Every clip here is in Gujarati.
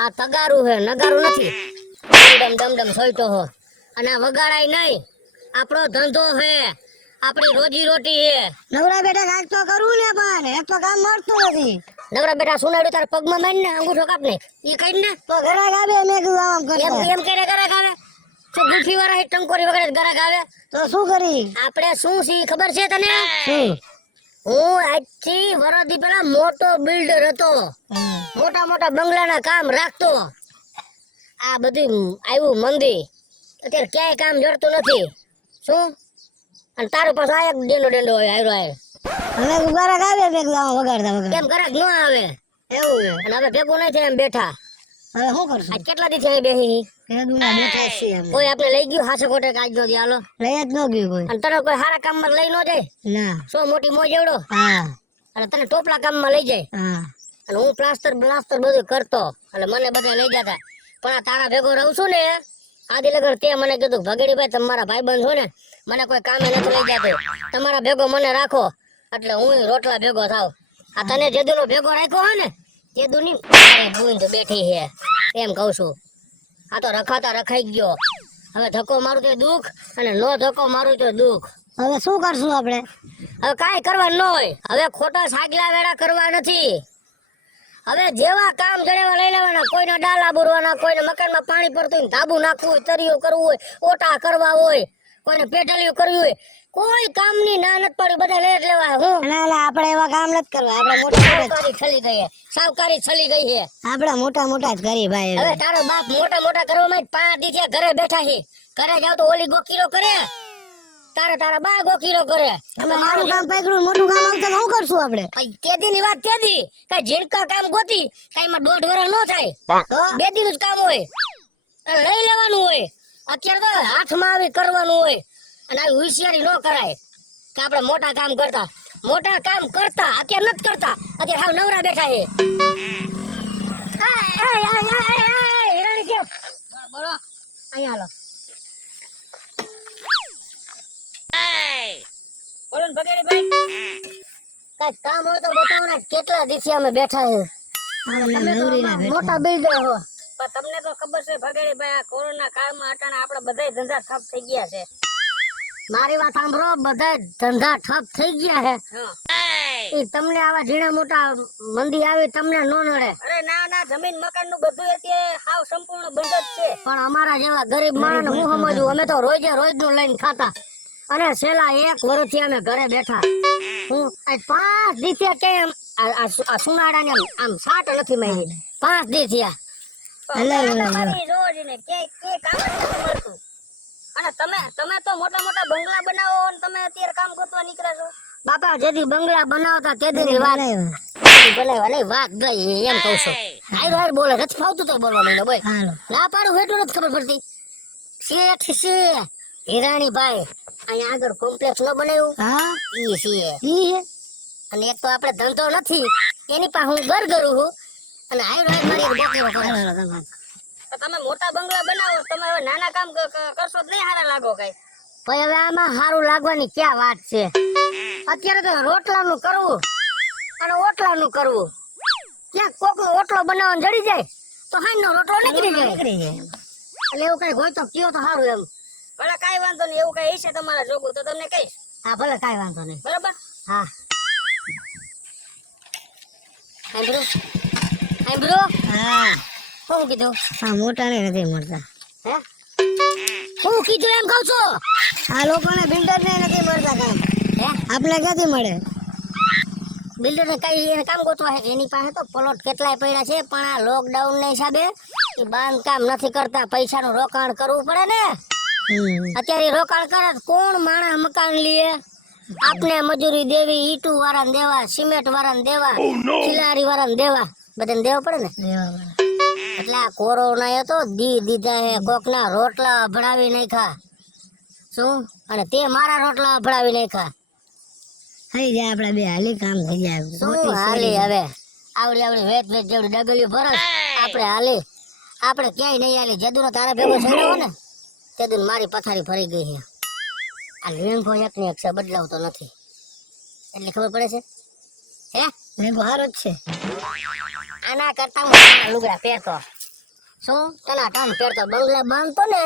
આ તગારું હે, નગારું નથી. ડમ ડમ ડમ સોઈટો હો અને આ વગાડાય નહીં. આપણો ધંધો હે, આપણી રોજી રોટી હે. નવરા બેટા કાંઈક તો કરવું ને, પણ એક તો કામ મળતું નથી. નવરા બેટા સુનાડ્યું તારા પગમાં મારીને અંગૂઠો કાપને ઈ કઈ ને તો ઘરાક આવે મેં કીધું આમ કરતા. એમ કઈને ઘરાક આવે. શું ગુલ્ફી વાળા ટંકોરી વગેરે ઘરાક આવે? તો શું કરી? આપણે શું છે ખબર છે તને? શું? હું આજથી વરસથી પેલા મોટો બિલ્ડર હતો. મોટા મોટા બંગલાના કામ રાખતો. આ બધું આવ્યું મંદી, અત્યારે ક્યાંય કામ જડતું નથી. શું? અને તારો પાસે આ એક ડેંડો હોય આવ્યો આવે. હવે ઘરાક આવે મેં કીધું આમ વગાડતા વગાડતા. કેમ ઘરાક ન આવે? એવું છે. અને હવે ભેગું નહીં થાય એમ બેઠા. હવે શું કરશું? આજ કેટલા દી થયા બેહી? ભેગુના બેઠા છીએ અમે. કોઈ આપણે લઈ ગયું હાસે ખોટે આજ નો દી હાલો. લઈ જ ન ગયું કોઈ. અને તને કોઈ સારા કામમાં લઈ ન જાય? ના. શું મોટી મોજ એવડો? હા અને તને ટોપલા કામમાં લઈ જાય. હા. અને હું પ્લાસ્ટર બધું કરતો એટલે મને બધા લઈ જતા. પણ આ તારા ભેગો રહું છું ને આદિ લગર તે મને કીધું ભગેડીભાઈ તમારા ભાઈબંધ હોય ને મને કોઈ કામે નથી લઈ જતો. તમારા ભેગો મને રાખો એટલે હું રોટલા ભેગો થાવ. આ તને જેદુનો ભેગો રાખ્યો હોય ને જેદુની બુંદ બેઠી છે એમ કહું છું. આ તો રખાતા રખાઈ ગયો. હવે ધક્કો મારું તો દુઃખ અને નો ધક્કો મારું તો દુઃખ. હવે શું કરશું આપણે? હવે કાંઈ કરવાનું ન હોય. હવે ખોટા સાગલા વેડા કરવા નથી. હવે જેવા કામ જડેવા લઈ લેવાના. કોઈને ડાલા બુરવાના, કોઈને મકાનમાં પાણી પડતું હોય ધાબુ નાખવું હોય, તરિયું કરવું હોય, ઓટા કરવા હોય, કોઈને પેટલિયું કરવી હોય, કોઈ કામની ના નથી પડી, બધા લઈ જ લેવા. હું ના આપણે એવા કામ નથી કરવા. આપણે મોટા સાવકારી છલી ગઈ છે, સાવકારી છલી ગઈ છે. આપણે મોટા મોટા જ કરી ભાઈ. હવે તારો બાપ મોટા મોટા કરવામાં 5 દી થયા ઘરે બેઠા છે. ઘરે જાવ તો ઓલી ગોકીરો કરે, તારા બા ગોકીરો કરે. અમે મારું કામ પકડ્યું, મોટું કામ આવશે તો શું કરશું આપણે? તેદી ની વાત તેદી કઈ ઝીણકા કામ ગોતી કઈ માં 1.5 વર્ષ નો થાય. તો 2 દિન જ કામ હોય અને લઈ લેવાનું હોય. અત્યારે તો હાથમાં આવી કરવાનું હોય. અને આવી હોશિયારી ન કરાય કે આપણે મોટા કામ કરતા અત્યારે નથી કરતા. અત્યારે હાવ નવરા બેઠા છે. હિરાણી કે બોલો અહીંયા હાલો. બોલો ને ભગેડીભાઈ, કઈ કામ હોય તો બતાવો ને. કેટલા દિવસે અમે બેઠા છે. મોટા બિલ્ડર હો પણ તમને તો ખબર છે ભગેડીભાઈ, આ કોરોના કાળમાં અટાણે આપણા બધા ધંધા ઠપ થઈ ગયા છે. મારી વાત સાંભળો, બધા ધંધા ઠપ થઈ ગયા છે. એ તમને આવા ઝીણા મોટા મંદી આવી તમને નો નડે? અરે ના જમીન મકાન નું બધું અત્યારે હાવ સંપૂર્ણ બંધ જ છે. પણ અમારા જેવા ગરીબ માણસ હું સમજવું, અમે તો રોજ નું લઈને ખાતા. અને છેલ્લા 1 વર્ષથી અમે ઘરે બેઠા. હું 5 દિવસે કેમ આ સુનાળાને આમ સાટ નથી મારી. 5 દી થયા. અને તમે તો મોટા મોટા બંગલા બનાવો અને તમે અત્યારે કામ કરતા નીકળ્યા છો. બાપા જેથી બંગલા બનાવતા તેદી ની વાત બનાવવા નહીં વાત ગઈ એમ કહું છું. હાર બોલે નથી ફાવતું તો બોલવા માંડો બોય. ના પાડું એટલું નથી ખબર પડતી. શેઠ છે હિરાણીભાઈ, અહીંયા આગળ કોમ્પ્લેક્સ ન બનાવ્યું? હા ઈ છે. ઈ અને એક તો આપણે ધંધો નથી એની પાસે હું ઘર કરું છું અને હાઈર મારી બોકરો કરે. તમે મોટા બંગલા બનાવો, તમે હવે નાના કામ કરશો તો નહીં સારા લાગો કઈ. ભાઈ હવે આમાં સારું લાગવાની ક્યાં વાત છે? અત્યારે તો રોટલાનું કરવું અને ઓટલાનું કરવું. ક્યાંક કોકનો ઓટલો બનાવવાનો જડી જાય તો હાઈનો રોટલો નીકળી જાય. એટલે એવું કઈ હોય તો કયો તો સારું એમ. ભલે કાંઈ વાંધો નહીં, એવું કઈ હશે તમારા જોગું તો તમને કહીશ. હા ભલે કાંઈ વાંધો નહીં. બરાબર. હા સાંભળો. હા શું કીધું? આ મોટા ને નથી મળતા. હે શું કીધું એમ કહું છું? આ લોકોને બિલ્ડર ને નથી મળતા કામ. હે આપણે ક્યાંથી મળે? બિલ્ડર ને કઈ એને કામ ગોતવા હે? એની પાસે તો પ્લોટ કેટલાય પડ્યા છે પણ આ લોકડાઉન ના હિસાબે એ બાંધકામ નથી કરતા. પૈસાનું રોકાણ કરવું પડે ને. અત્યારે રોકાણ કરે કોણ માણસ મકાન લે? આપને મજૂરી દેવી, ઈટુ વાળાને દેવા, સિમેન્ટ વાળાને દેવા, ખિલારી વાળાને દેવા, બધાને દેવા પડે ને. એટલે આ કોરોના તો દીધા હે. કોકના રોટલા અભડાવી નાખ્યા. શું? અને તે મારા રોટલા અભડાવી નાખ્યા. થઈ જાય આપડે બે હાલી કામ થઈ જાય. શું હાલી? હવે આવડી વેચ જેવડી ડગલીઓ ભરસ આપણે હાલી. આપણે ક્યાંય નહીં હાલી. જદુનો તારા ભેગો છોડ્યો ને તેદુન મારી પથારી ફરી ગઈ છે. આ લેંગો એક ને એક છે, બદલાવતો નથી. એટલે ખબર પડે છે હે? લેંગો હારો જ છે. આના કરતા હું લુગડા પહેરતો શું ટનાટન પહેરતો બંગલા બાંધતો ને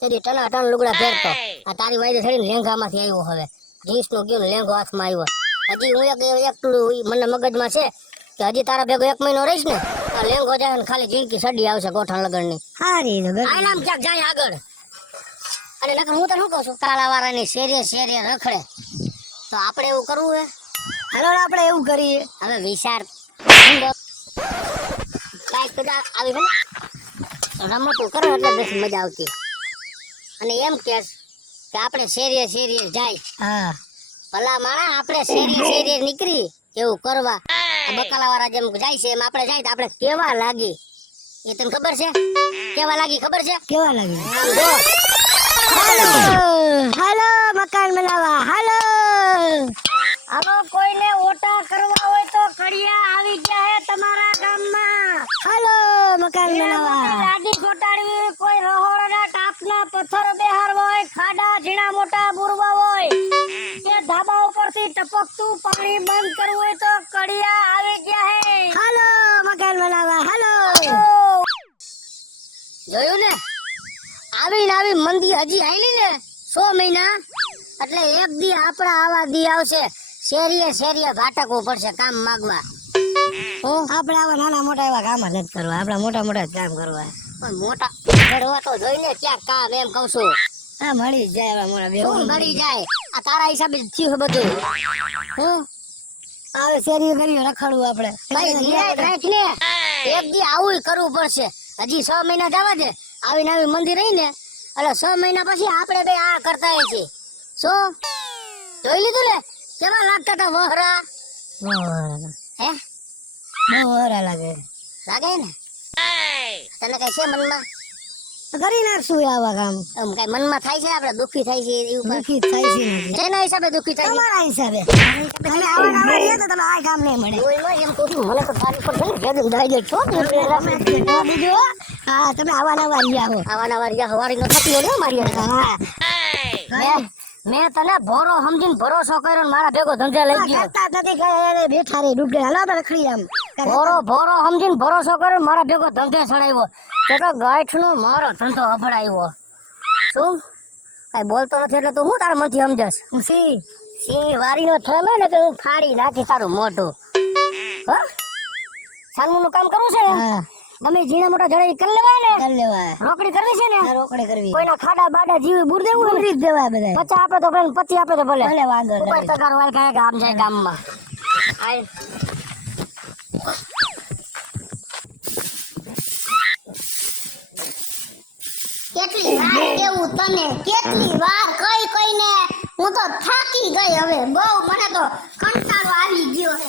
તેથી ટનાટન લુગડા પહેરતો આ તારી વાયદે થઈને લેંઘામાંથી આવ્યો હવે જીન્સ નો ગયો ને લેંઘો હાથમાં આવ્યો હજી હું એકલું મને મગજમાં છે કે હજી તારા ભેગો 1 મહિનો રહીશ ને આ લેંઘો જાય ને ખાલી જિંદગી સડી આવશે ગોઠણ લગણની હારી તો આ નામ ક્યાંક જાય આગળ અને નકર હું તને શું કહું છું કાલાવાળાની શેરે શેરે રખડે તો આપણે એવું કરવું હે હાલો ને આપણે એવું કરીએ હવે વિચાર કાંઈક બધા આવી છે ને રમતું કરે એટલે બેસી મજા આવતી અને એમ કે આપણે શેરીએ શેરીએ જાય હા ભલા માણા આપણે શેરીએ શેરીએ નીકળી એવું કરવા બકાલા વાળા જેમ જાય છે એમ આપણે જાય તો આપણે કેવા લાગી એ તને ખબર છે કેવા લાગી ખબર છે કેવા લાગે આમ જો હાલો હાલો મકાન બનાવવા હાલો હાલો કોઈને ઓટા કરવા હોય તો કડિયા આવી ગયા હે તમારા ગામમાં હાલો મકાન બનાવવા લાડી ચોટાડવી કોઈ રહોડાના ટાપના પથ્થર બેહારવા હોય ખાડા ઝીણા મોટા બુરવા હોય કે ધાબા ઉપરથી ટપકતું પાણી બંધ કરવું હોય તો કડિયા આવી ગયા હે હાલો મકાન બનાવવા હાલો જોયું ને આવી મંદી હજી આયલી ને 100 મહિના એટલે એક દી આપણા આવા દી આવશે શેરીએ શેરીએ ભાટકવું પડશે કામ માંગવા આપણે આવા નાના મોટા એવા કામ જ નથી કરવા આપણે મોટા મોટા જ કામ કરવા પણ મોટા ઘડવા તો જોઈને ક્યાંક કામ એમ કહું છું હા મળી જ જાય એવા મોટા બે શું મળી જાય આ તારા હિસાબે થયું બધું હું આવે શેરી કરી રખડવું આપણે ભાઈ નિરાંત રાખ ને એક દી આવું કરવું પડશે હજી 6 મહિના જવા દે આવીને આવી મંદિર રહી ને એટલે 6 મહિના પછી આપણે બે આ કરતા છીએ શું જોઈ લીધું ને કેવા લાગતા હતા વહરા હે બહુ હરા લાગે લાગે ને તને કઈ છે મનમાં કરી નાખશું આવા કામ એમ કઈ મનમાં થાય છે આપણે દુખી થાય છે એવું દુઃખી થાય છે ને જેના હિસાબે દુખી થાય છે તમારા હિસાબે તમે આવા કામ કરીએ તો તમે આ કામ નહીં મળે ઓય એમ કહું છું મને તો તારી પર છે ને જેદું દાઈ દે છો બીજું હા તમે આવા નવા રહ્યા હો આવાના વારિયા હવારી નો થતી હોય ને મારી હા મેં તને ભોરો સમજીને ભરોસો કર્યો ને મારા ભેગો ધંધે લઈ ગયો કરતા જ નથી કઈ બેઠા રે ડૂબે હાલો આપણે રખડી આમ ભોરો સમજીને ભરોસો કર્યો ને મારા ભેગો ધંધે ચડાવ્યો તો ગાંઠનો મારો ધંધો અભડાવ્યો શું કઈ બોલતો નથી એટલે તું હું તારા મનથી સમજસ હું સી વારીનો થમે ને તો હું ફાડી નાખી તારું મોઢું હા સાનમું નું કામ કરવું છે ને હા ગમે ઝીણા મોટા જડાઈ કરી લેવાય ને કરી લેવાય રોકડી કરવી છે ને આ રોકડે કરવી કોઈના ખાડા બાડા જીવી બુર દેવું હોય ને, પૂરી જ દેવાય બધા 50 આપે તો ભલે 25 આપે તો ભલે ભલે વાંધો ઉપર નહીં તગાર વાય કાંઈ ગામ જાય ગામમાં આય કેટલી વાર કેવું તને કેટલી વાર કઈ કઈને હું તો થાકી ગઈ હવે બહુ મને તો કંટાળો આવી ગયો છે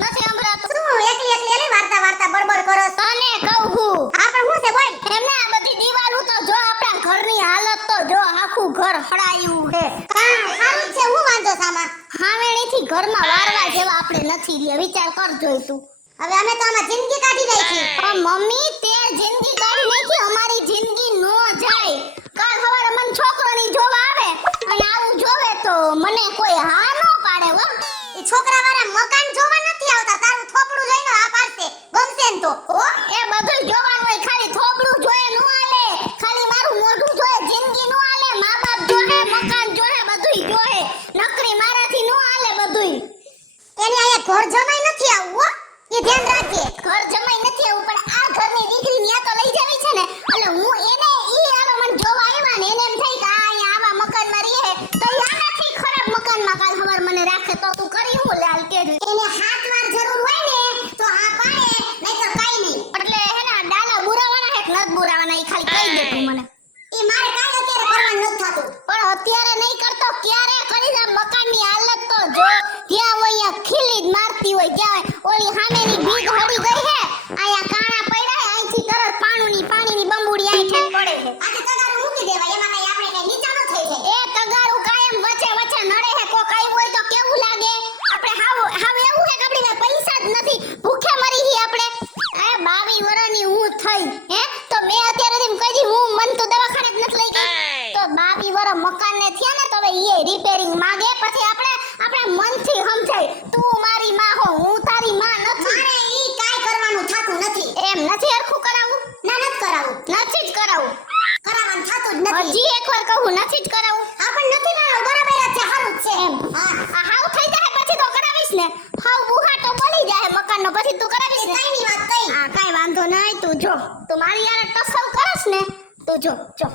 નથી સંભળાતું શું એકલી એકલી એની વાર્તા વાર્તા બડબડ કરો તને કહું હું આપણે શું છે બોલ એમને આ બધી દીવાલો તો જો આપણા ઘરની હાલત તો જો આખું ઘર હડાયું છે સારું છે હું વાંધો સામા હાવેણીથી ઘરમાં વારવા જેવા આપણે નથી રહ્યા વિચાર કર જોઈ તું હવે અમે તો આમાં જિંદગી કાઢી નાખી પણ મમ્મી તે જિંદગી કાઢી નાખી અમારી જિંદગી નો જાય કાલ સવારે મને છોકરોની જોવા આવે અને આવું જોવે તો મને કોઈ હા નો પાડે હો એ છોકરા વાળા મકાન જોવા નથી આવતા તારું થોપડું જોઈને આ પાડશે ગમશે ને તો ઓ એ બધું જોવાનું હોય ખાલી થોપડું જોયે નો હાલે ખાલી મારું મોઢું જોયે જિંદગી નો હાલે મા બાપ જોહે મકાન જોહે બધુંય જોહે નકરી મારાથી નો હાલે બધુંય એને આયા ઘર જમાઈ નથી આવું હો એ ધ્યાન રાખજે ઘર જમાઈ નથી આવું પણ આ ઘરની દીકરી ન્યા તો લઈ જવી છે ને એટલે હું એને ઈ આલો મને જોવા આવ્યા ને એને એમ થઈ કે આ અહીંયા આવા મકાનમાં રહે તો ઈ આનાથી ખરાબ મકાનમાં કાલ સવાર મને રાખે તો તું કરી હું લાલ કે એને હાથ વાર જરૂર હોય ને તો આ પાડે નહીતર કાઈ નહીં એટલે હેના ડાલા બુરાવાના હે કે નત બુરાવાના ઈ ખાલી કહી દે તું મને ઈ મારે કાઈ અત્યારે કરવાનું નથી થતું પણ અત્યારે નહીં કરતો ક્યારે કરી દે મકાનની હાલત તો જો ત્યાં હોય ખીલી જ મારતી હોય ત્યાં ઓલી સામેની ભીગ હડી ગઈ હે આયા કાણા પડ્યા હે અહીંથી તરત પાણીની બંબુડી આઈ ઠેક પડે છે આથી તગારું મૂકી દેવાય એમાં કઈ આપણે કઈ નીચા ન થઈ જાય એ તગારું કાયમ વચ્ચે વચ્ચે નડે હે કોક આવ્યું હોય તો કેવું લાગે આપણે હાવ એવું હે કે આપણી પાસે પૈસા જ નથી ભૂખે મરી હી આપણે એ 22 વર્ષની હું થઈ હે તો મેં અત્યારે એમ કહી દી હું મન તો દવાખાને જ નથી લઈ ગઈ તો 22 વર્ષ મકાનને થયા ને તો હવે ઈ રિપેરિંગ માંગે પછી આપણે મનથી સમજાય તું મારી માં હો હું તારી માં નથી મારે ઈ કાઈ કરવાનું થાતું નથી એમ નથી હરખું દુકાનનો પછી તું કરાવીશ ને કાઈની વાત કઈ હા કાઈ વાંધો નહીં તું જો તું મારી યાર ટસલ કરસ ને તું જો જો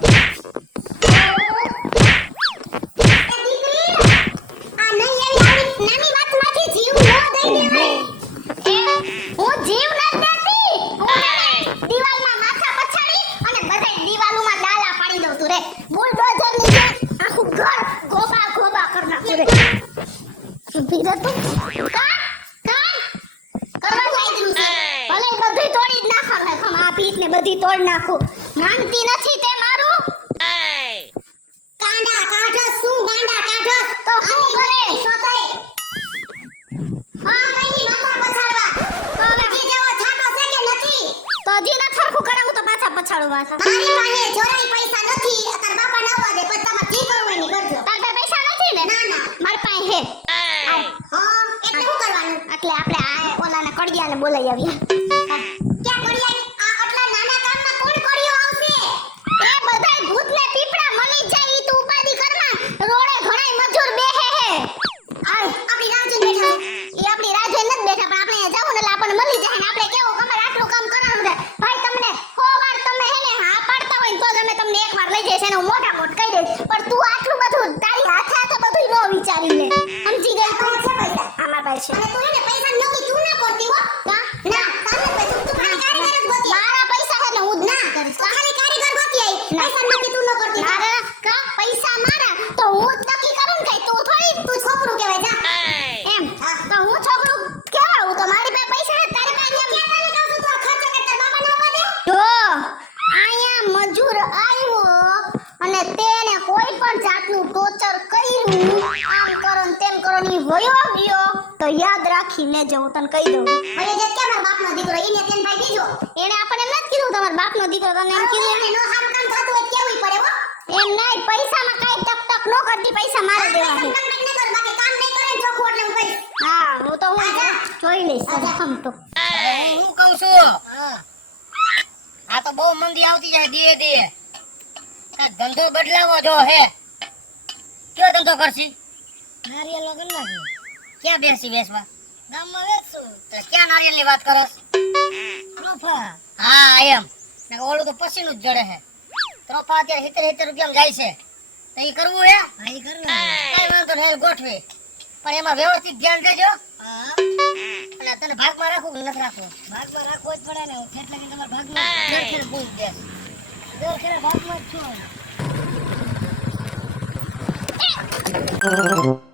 બધી તોડ નાખું માનતી નથી તે મારું કાંડા કાઢો શું ગાંડા કાઢો તો હું કરે સોતે હા કઈની માથા પછાડવા તો હવે જી જેવો છાટો છે કે નથી તો જી ના સરખું કરાવું તો પાછા પછાડું પાછા મારી પાસે જોરાઈ પૈસા નથી તાર બાપા ના આવવા દે પણ તમાર જી કરવું એની કરજો તાર પાસે પૈસા નથી ને ના ના મારી પાસે હે હા એટલે શું કરવાનું એટલે આપણે આ ઓલાને કડિયાને બોલાવી આવીએ ક્યાં કડિયા છે અને તું એને પૈસા નોકી તું ના કરતી હો ના તારે પૈસા તું ખાલી કારીગર જ ગોતી મારા પૈસા છે ને હું જ ના કરીશ ખાલી કારીગર ગોતી આઈ પૈસા નોકી તું ન કરતી મારા કા પૈસા મારા તો હું જ નક્કી કરું ને કઈ તું થોડી તું છોકરું કહેવાય જા એમ તો હું છોકરું કહેવાઉં તો મારી પાસે પૈસા ને તારી પાસે એમ કે તને કહું તું ખર્ચ કે તાર બાબા ના આવવા દે જો આયા મજૂર આવ્યો અને તેને કોઈ પણ જાતનું ટોર્ચર કર્યું આમ કરો ને તેમ કરો ની વયો ગયો તો યાદ રાખી લેજો હું તને કહી દઉં અરે જે કે મારા બાપનો દીકરો એને તેન ભાઈ બીજો એને આપણે નથી કીધું તમારા બાપનો દીકરો તને એમ કીધું એને નો સારું કામ થતું હોય કેવું પડે હો એમ નહીં પૈસામાં કાઈ ટક ટક નો કરતી પૈસા મારે દેવા છે ટક ટક ન કર બાકી કામ નહીં કરે ચોખ્ખું એટલે હું કહીશ હા હું તો હું જોઈ લઈશ હમ તો હું કહું છું આ તો બહુ મંદી આવતી જાય ધીરે ધીરે તાર ધંધો બદલાવો જો હે કયો ધંધો કરશી નારિયેળ નો ગલ્લા ક્યાં બેસી બેસવા ગામમાં વેચું તો ક્યાં નારિયેળની વાત કરસ ત્રોફા હા એમ ને ઓલું તો પછીનું જ જડે હે ત્રોફા અત્યારે 70 રૂપિયામાં જાય છે તો ઈ કરવું હે હા ઈ કરવું કઈ વાંધો નહીં ગોઠવે પણ એમાં વ્યવસ્થિત ધ્યાન દેજો હા અને તને ભાગમાં રાખવું કે નથી રાખવું ભાગમાં રાખવો જ પડે ને એટલે કે તમારા ભાગમાં દર ખેર પૂછ દે દર ખેર ભાગમાં જ છો